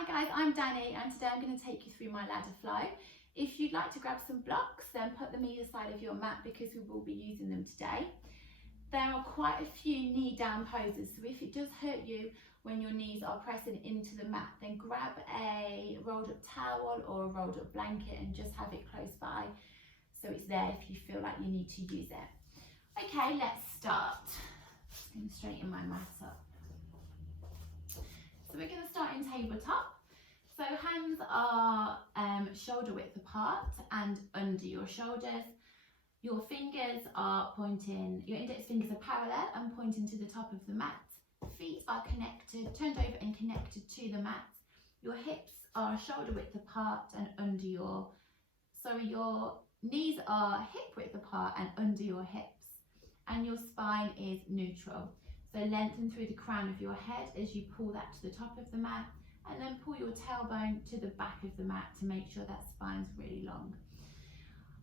Hi guys, I'm Danny and today I'm going to take you through my ladder flow. If you'd like to grab some blocks, then put them either side of your mat because we will be using them today. There are quite a few knee down poses, so if it does hurt you when your knees are pressing into the mat, then grab a rolled up towel or a rolled up blanket and just have it close by so it's there if you feel like you need to use it. Okay, let's start. Just going to straighten my mat up. So we're going to start in tabletop. So hands are shoulder width apart and under your shoulders. Your fingers are pointing, your index fingers are parallel and pointing to the top of the mat. Feet are connected, turned over and connected to the mat. Your hips are shoulder width apart and under your knees are hip width apart and under your hips. And your spine is neutral. So lengthen through the crown of your head as you pull that to the top of the mat, and then pull your tailbone to the back of the mat to make sure that spine's really long.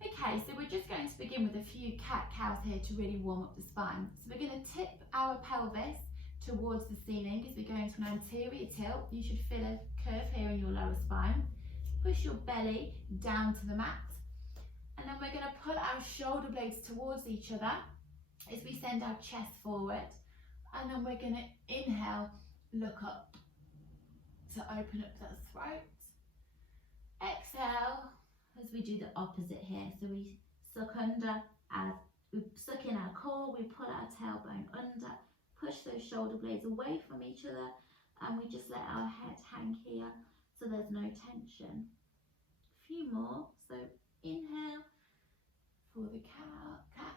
Okay, so we're just going to begin with a few cat-cows here to really warm up the spine. So we're going to tip our pelvis towards the ceiling as we go into an anterior tilt. You should feel a curve here in your lower spine. Push your belly down to the mat, and then we're going to pull our shoulder blades towards each other as we send our chest forward. And then we're going to inhale, look up to open up that throat. Exhale as we do the opposite here. So we suck under, we suck in our core, we pull our tailbone under, push those shoulder blades away from each other, and we just let our head hang here so there's no tension. A few more. So inhale for the cat.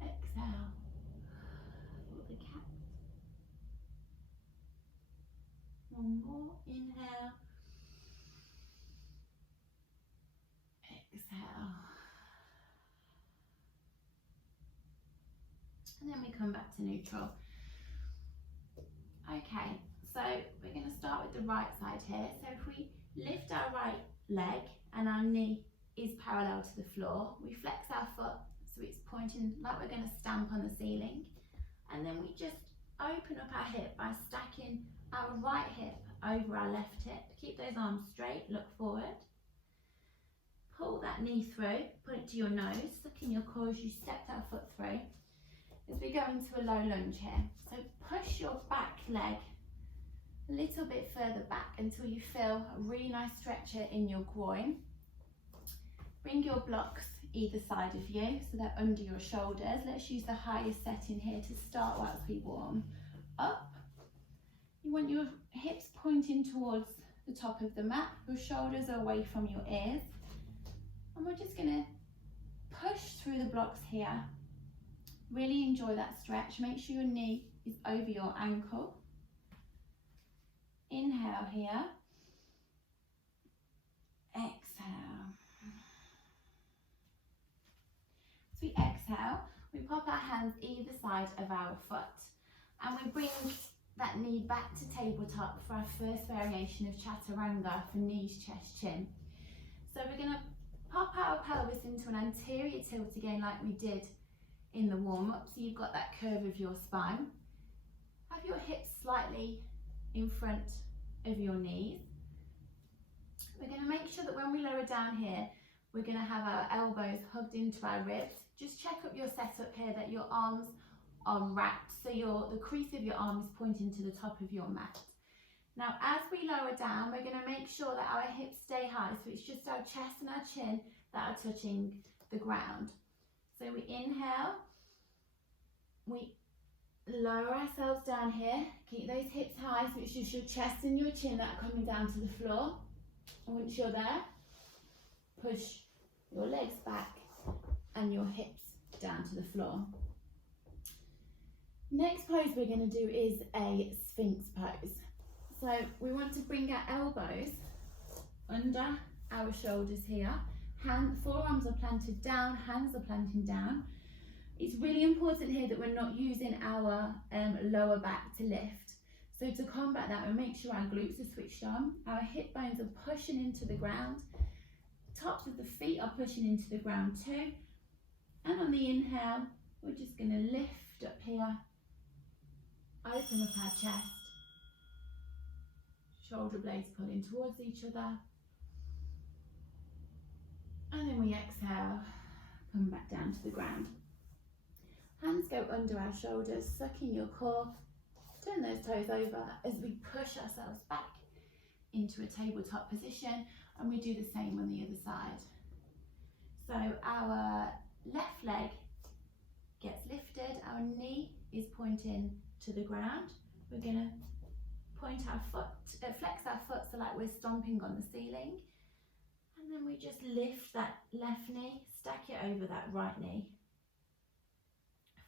Exhale for the cat. One more. Inhale. Exhale. And then we come back to neutral. Okay, so we're going to start with the right side here. So if we lift our right leg and our knee is parallel to the floor, we flex our foot so it's pointing like we're going to stamp on the ceiling, and then we just open up our hip by stacking our right hip over our left hip. Keep those arms straight, look forward. Pull that knee through, put it to your nose, suck in your core as you step that foot through. As we go into a low lunge here, so push your back leg a little bit further back until you feel a really nice stretch here in your groin. Bring your blocks either side of you so they're under your shoulders. Let's use the highest setting here to start whilst we warm up. You want your hips pointing towards the top of the mat, your shoulders are away from your ears, and we're just going to push through the blocks here. Really enjoy that stretch. Make sure your knee is over your ankle. Inhale here. Exhale. As we exhale, we pop our hands either side of our foot and we bring that knee back to tabletop for our first variation of chaturanga for knees, chest, chin. So we're going to pop our pelvis into an anterior tilt again like we did in the warm-up, so you've got that curve of your spine. Have your hips slightly in front of your knees. We're going to make sure that when we lower down here, we're going to have our elbows hugged into our ribs. Just check up your setup here that your arms are wrapped, so the crease of your arm is pointing to the top of your mat. Now as we lower down, we're going to make sure that our hips stay high, so it's just our chest and our chin that are touching the ground. So we inhale, we lower ourselves down here, keep those hips high, so it's just your chest and your chin that are coming down to the floor. And once you're there, push your legs back and your hips down to the floor. Next pose we're going to do is a Sphinx pose. So we want to bring our elbows under our shoulders here. Forearms are planted down, hands are planting down. It's really important here that we're not using our lower back to lift. So to combat that, we make sure our glutes are switched on, our hip bones are pushing into the ground, tops of the feet are pushing into the ground too. And on the inhale, we're just going to lift up here, open up our chest, Shoulder blades pulling towards each other. And then we exhale, come back down to the ground. Hands go under our shoulders, suck in your core, turn those toes over as we push ourselves back into a tabletop position, and we do the same on the other side. So our left leg gets lifted, our knee is pointing to the ground. We're going to point our foot, flex our foot so like we're stomping on the ceiling, and then we just lift that left knee, stack it over that right knee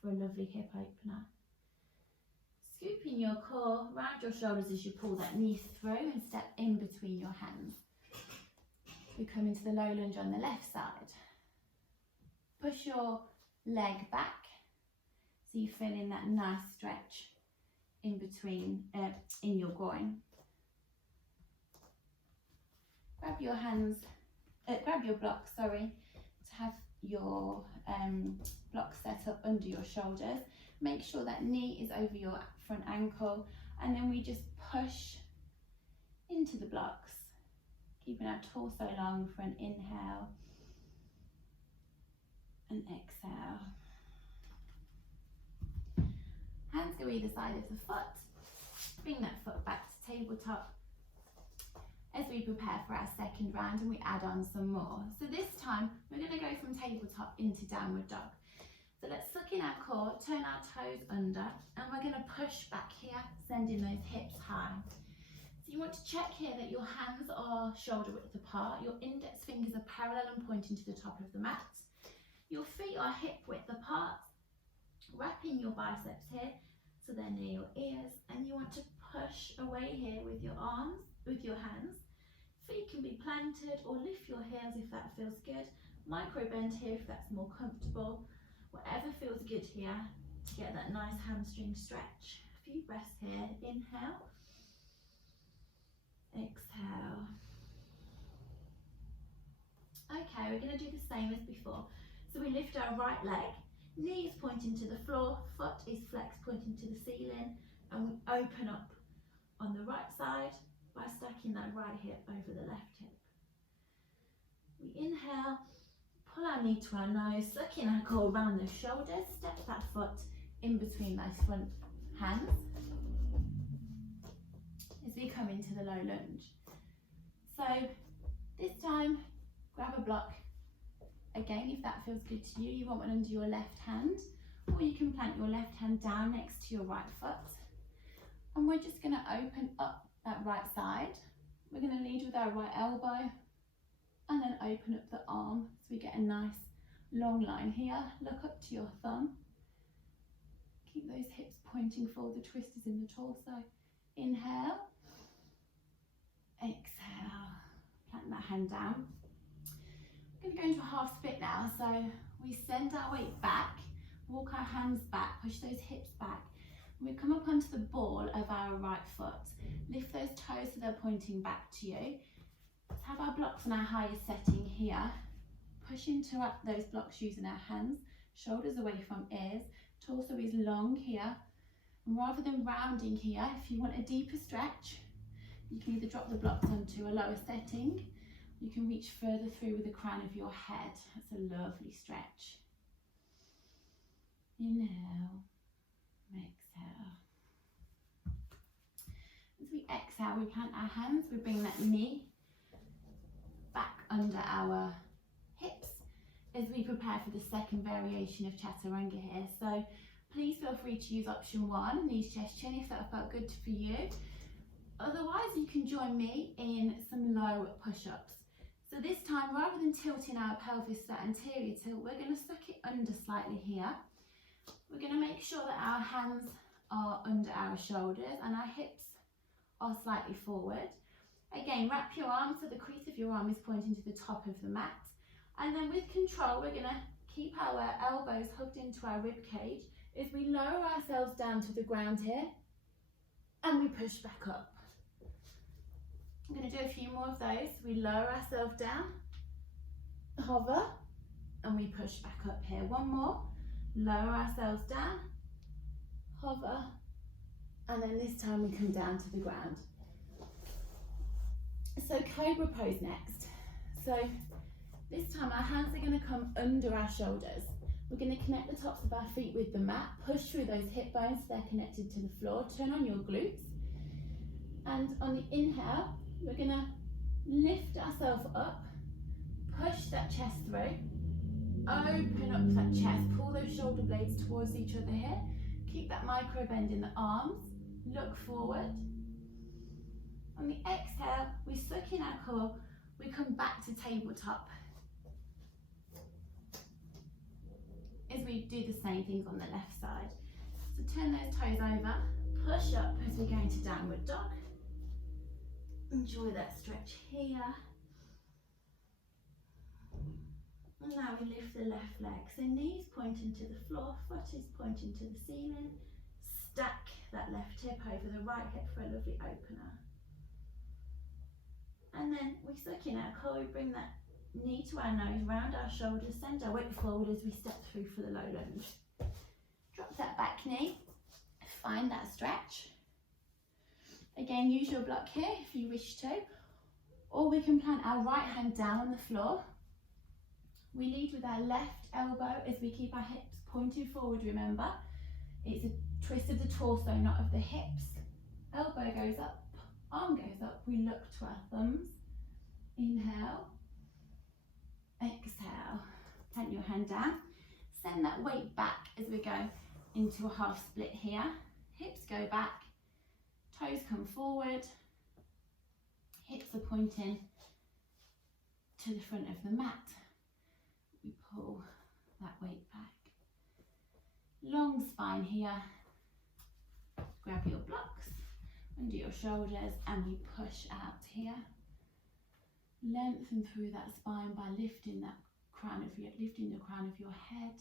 for a lovely hip opener. Scooping your core round your shoulders as you pull that knee through and step in between your hands. We come into the low lunge on the left side. Push your leg back so you feel in that nice stretch in between, in your groin. Grab your hands, grab your block, to have your block set up under your shoulders. Make sure that knee is over your front ankle, and then we just push into the blocks, keeping our torso long for an inhale and exhale. Hands go either side of the foot. Bring that foot back to tabletop as we prepare for our second round, and we add on some more. So this time we're going to go from tabletop into downward dog. So let's suck in our core, turn our toes under, and we're going to push back here, sending those hips high. So you want to check here that your hands are shoulder width apart, your index fingers are parallel and pointing to the top of the mat. Your feet are hip width apart, wrapping your biceps here so they're near your ears, and you want to push away here with your arms, with your hands. Feet can be planted or lift your heels if that feels good. Micro bend here if that's more comfortable. Whatever feels good here to get that nice hamstring stretch. A few breaths here. Inhale. Exhale. Okay, we're going to do the same as before. So we lift our right leg, knee is pointing to the floor, foot is flexed pointing to the ceiling, and we open up on the right side by stacking that right hip over the left hip. We inhale, pull our knee to our nose, suck in our core around the shoulders, step that foot in between those front hands as we come into the low lunge. So this time, grab a block. Again, if that feels good to you, you want one under your left hand, or you can plant your left hand down next to your right foot. And we're just going to open up that right side. We're going to lead with our right elbow and then open up the arm so we get a nice long line here. Look up to your thumb. Keep those hips pointing forward, the twist is in the torso. Inhale, exhale, plant that hand down. We're going to go into a half split now, so we send our weight back, walk our hands back, push those hips back. We come up onto the ball of our right foot, lift those toes so they're pointing back to you. Let's have our blocks on our highest setting here. Push into those blocks using our hands, shoulders away from ears, torso is long here. And rather than rounding here, if you want a deeper stretch, you can either drop the blocks onto a lower setting, you can reach further through with the crown of your head. That's a lovely stretch. Inhale, exhale. As we exhale, we plant our hands, we bring that knee back under our hips as we prepare for the second variation of chaturanga here. So please feel free to use option 1, knees, chest, chin, if that felt good for you. Otherwise, you can join me in some low push-ups. So this time, rather than tilting our pelvis to that anterior tilt, we're going to suck it under slightly here. We're going to make sure that our hands are under our shoulders and our hips are slightly forward. Again, wrap your arms so the crease of your arm is pointing to the top of the mat. And then with control, we're going to keep our elbows hugged into our rib cage as we lower ourselves down to the ground here and we push back up. I'm going to do a few more of those. We lower ourselves down, hover, and we push back up here. One more. Lower ourselves down, hover, and then this time we come down to the ground. So cobra pose next. So this time our hands are going to come under our shoulders. We're going to connect the tops of our feet with the mat, push through those hip bones so they're connected to the floor, turn on your glutes. And on the inhale, we're going to lift ourselves up, push that chest through, open up that chest, pull those shoulder blades towards each other here, keep that micro bend in the arms, look forward. On the exhale, we suck in our core, we come back to tabletop. As we do the same things on the left side. So turn those toes over, push up as we go into downward dog. Enjoy that stretch here. And now we lift the left leg. So knees pointing to the floor, foot is pointing to the ceiling. Stack that left hip over the right hip for a lovely opener. And then we suck in our core, we bring that knee to our nose, round our shoulders, send our weight forward as we step through for the low lunge. Drop that back knee, find that stretch. Again, use your block here if you wish to, or we can plant our right hand down on the floor. We lead with our left elbow as we keep our hips pointing forward, remember. It's a twist of the torso, not of the hips. Elbow goes up, arm goes up, we look to our thumbs. Inhale. Exhale, plant your hand down, send that weight back as we go into a half split here. Hips go back, toes come forward, hips are pointing to the front of the mat. We pull that weight back. Long spine here. Grab your blocks under your shoulders and we push out here. Lengthen through that spine by lifting the crown of your head.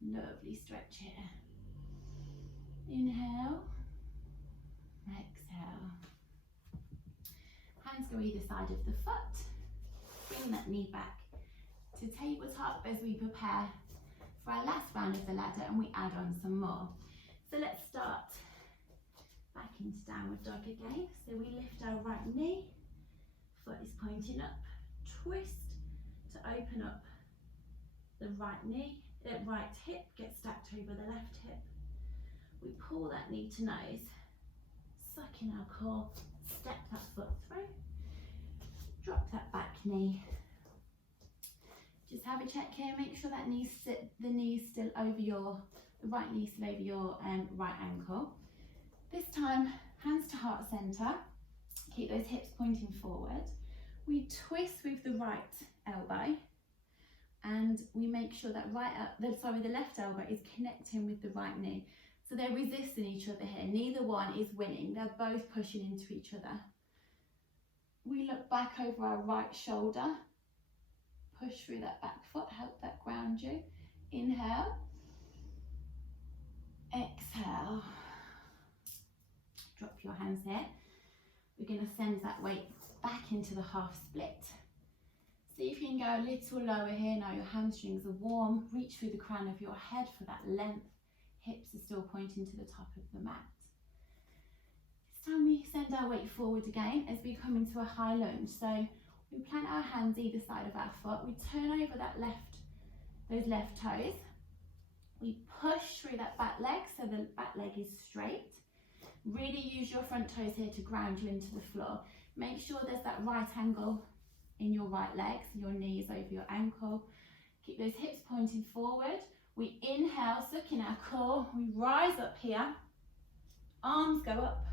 Lovely stretch here. Inhale, exhale. Hands go either side of the foot. Bring that knee back to tabletop as we prepare for our last round of the ladder and we add on some more. So let's start back into downward dog again. So we lift our right knee. Foot is pointing up, twist to open up the right knee, right hip gets stacked over the left hip. We pull that knee to nose, suck in our core, step that foot through, drop that back knee. Just have a check here, make sure that the knee's still over the right knee still over your right ankle. This time, hands to heart center. Keep those hips pointing forward. We twist with the right elbow and we make sure that the left elbow is connecting with the right knee. So they're resisting each other here. Neither one is winning. They're both pushing into each other. We look back over our right shoulder. Push through that back foot, help that ground you. Inhale. Exhale. Drop your hands here. We're going to send that weight back into the half split. See if you can go a little lower here. Now your hamstrings are warm. Reach through the crown of your head for that length. Hips are still pointing to the top of the mat. This time we send our weight forward again as we come into a high lunge. So we plant our hands either side of our foot. We turn over those left toes. We push through that back leg so the back leg is straight. Really use your front toes here to ground you into the floor. Make sure there's that right angle in your right leg, so your knee is over your ankle. Keep those hips pointing forward. We inhale, suck in our core. We rise up here. Arms go up.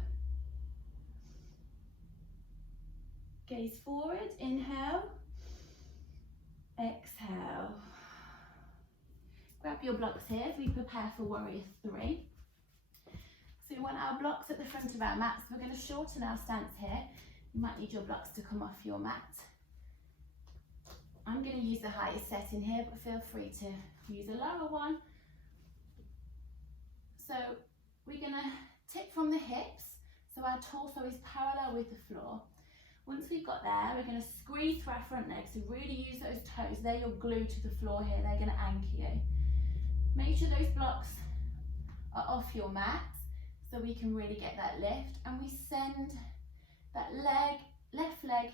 Gaze forward, inhale. Exhale. Grab your blocks here as we prepare for warrior 3. So we want our blocks at the front of our mats. We're going to shorten our stance here. You might need your blocks to come off your mat. I'm going to use the highest setting here, but feel free to use a lower one. So we're going to tip from the hips, so our torso is parallel with the floor. Once we've got there, we're going to squeeze through our front legs, so really use those toes. They're your glue to the floor here, they're going to anchor you. Make sure those blocks are off your mat, so we can really get that lift, and we send that leg left leg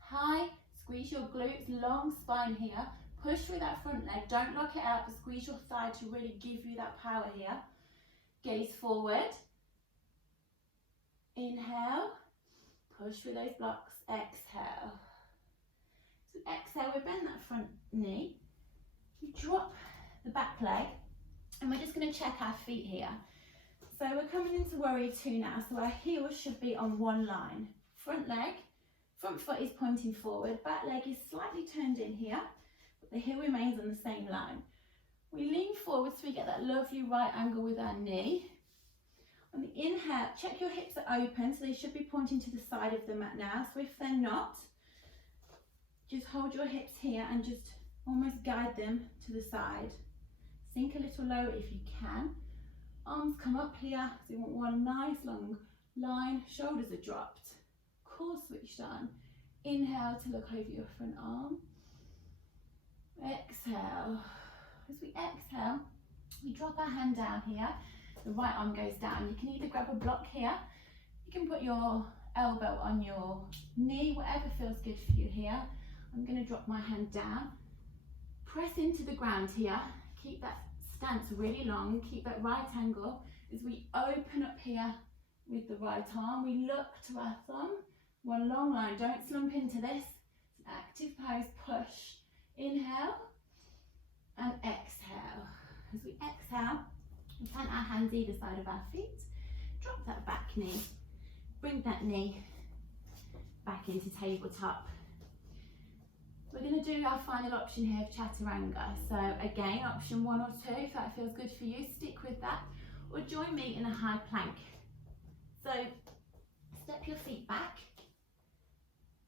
high, squeeze your glutes, long spine here. Push through that front leg, don't lock it out, but squeeze your thigh to really give you that power here. Gaze forward. Inhale, push through those blocks, exhale. So exhale, we bend that front knee, we drop the back leg, and we're just going to check our feet here. So we're coming into warrior two now, so our heels should be on one line. Front foot is pointing forward, back leg is slightly turned in here, but the heel remains on the same line. We lean forward so we get that lovely right angle with our knee. On the inhale, check your hips are open, so they should be pointing to the side of the mat now. So if they're not, just hold your hips here and just almost guide them to the side. Sink a little lower if you can. Arms come up here, so you want one nice long line. Shoulders are dropped. Core switched on. Inhale to look over your front arm. Exhale. As we exhale, we drop our hand down here. The right arm goes down. You can either grab a block here, you can put your elbow on your knee, whatever feels good for you here. I'm going to drop my hand down. Press into the ground here. Keep that stance really long. Keep that right angle as we open up here with the right arm. We look to our thumb. One long line. Don't slump into this. It's an active pose. Push. Inhale and exhale. As we exhale, we plant our hands either side of our feet. Drop that back knee. Bring that knee back into tabletop. We're going to do our final option here of chaturanga. So again, option 1 or 2, if that feels good for you, stick with that. Or join me in a high plank. So step your feet back.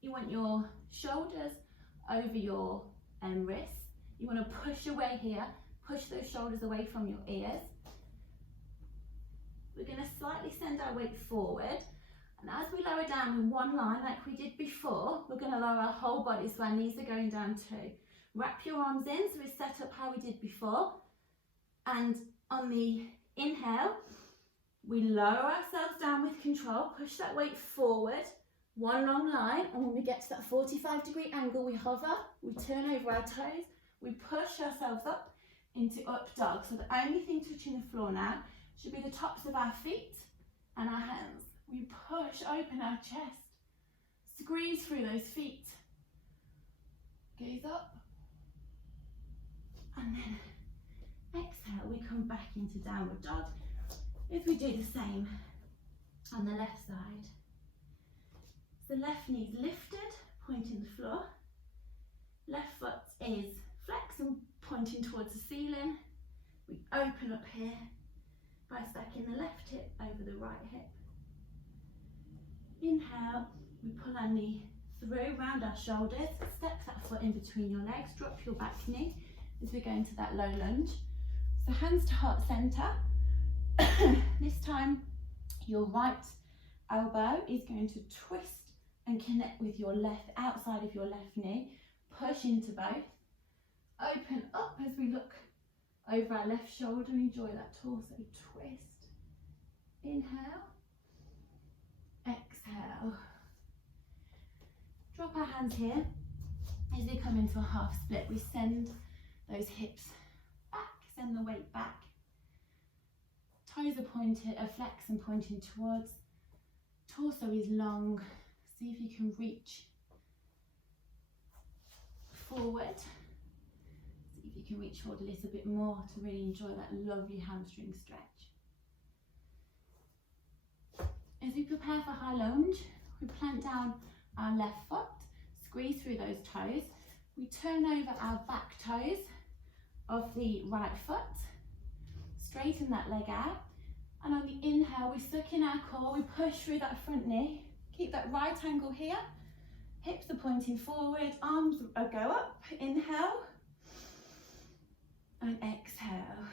You want your shoulders over your wrists. You want to push away here. Push those shoulders away from your ears. We're going to slightly send our weight forward. And as we lower down in one line like we did before, we're going to lower our whole body so our knees are going down too. Wrap your arms in so we set up how we did before. And on the inhale, we lower ourselves down with control, push that weight forward, one long line, and when we get to that 45-degree angle, we hover, we turn over our toes, we push ourselves up into up dog. So the only thing touching the floor now should be the tops of our feet and our hands. We push open our chest, squeeze through those feet, gaze up, and then exhale, we come back into downward dog. If we do the same on the left side. The left knee's lifted, pointing the floor. Left foot is flexed and pointing towards the ceiling. We open up here by stacking the left hip over the right hip. Inhale, we pull our knee through, round our shoulders, step that foot in between your legs, drop your back knee as we go into that low lunge. So hands to heart center. This time your right elbow is going to twist and connect with your left, outside of your left knee. Push into both. Open up as we look over our left shoulder. Enjoy that torso twist. Inhale. Exhale. Drop our hands here. As we come into a half split, we send those hips back, send the weight back. Toes are pointed, are flexed and pointing towards. Torso is long. See if you can reach forward. See if you can reach forward a little bit more to really enjoy that lovely hamstring stretch. As we prepare for high lunge, we plant down our left foot, squeeze through those toes. We turn over our back toes of the right foot, straighten that leg out, and on the inhale, we suck in our core, we push through that front knee. Keep that right angle here, hips are pointing forward, arms go up, inhale, and exhale.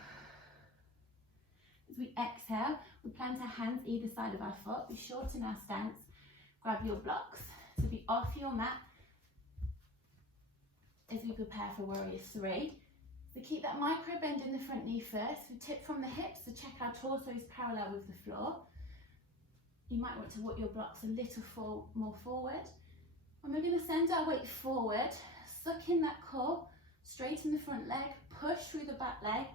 As we exhale, we plant our hands either side of our foot, we shorten our stance, grab your blocks to be off your mat as we prepare for warrior 3. So keep that micro bend in the front knee first, we tip from the hips to check our torso is parallel with the floor. You might want to walk your blocks a little more forward. And we're going to send our weight forward, suck in that core, straighten the front leg, push through the back leg.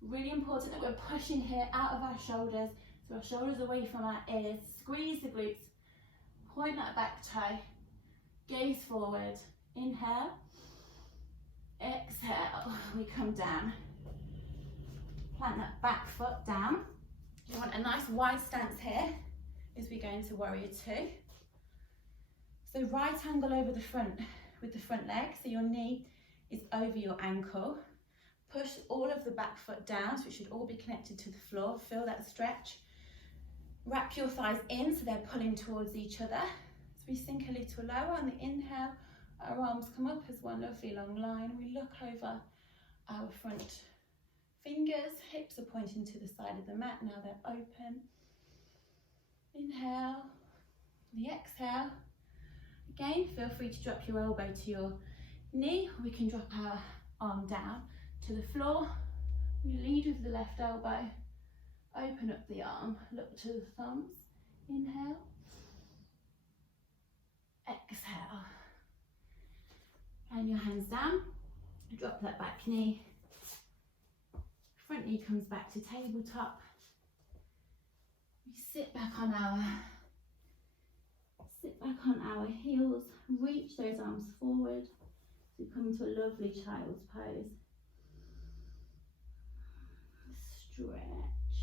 Really important that we're pushing here out of our shoulders, so our shoulders away from our ears. Squeeze the glutes, point that back toe, gaze forward. Inhale, exhale, we come down. Plant that back foot down. You want a nice wide stance here as we go into warrior two. So right angle over the front with the front leg, so your knee is over your ankle. Push all of the back foot down, so it should all be connected to the floor. Feel that stretch. Wrap your thighs in so they're pulling towards each other. So we sink a little lower on the inhale, our arms come up as one lovely long line. We look over our front fingers, hips are pointing to the side of the mat, now they're open. Inhale, the exhale. Again, feel free to drop your elbow to your knee, or we can drop our arm down to the floor. We lead with the left elbow, open up the arm, look to the thumbs. Inhale, exhale. And your hands down, drop that back knee. Front knee comes back to tabletop. We sit back on our heels, reach those arms forward. So come into a lovely child's pose. Stretch.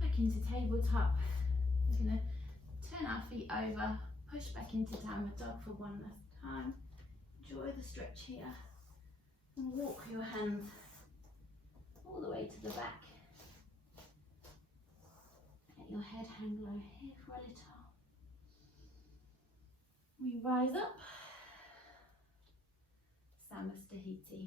Back into tabletop. We're going to turn our feet over, push back into downward dog for one last time. Enjoy the stretch here. And walk your hands all the way to the back. Let your head hang low here for a little. We rise up. Samastahiti.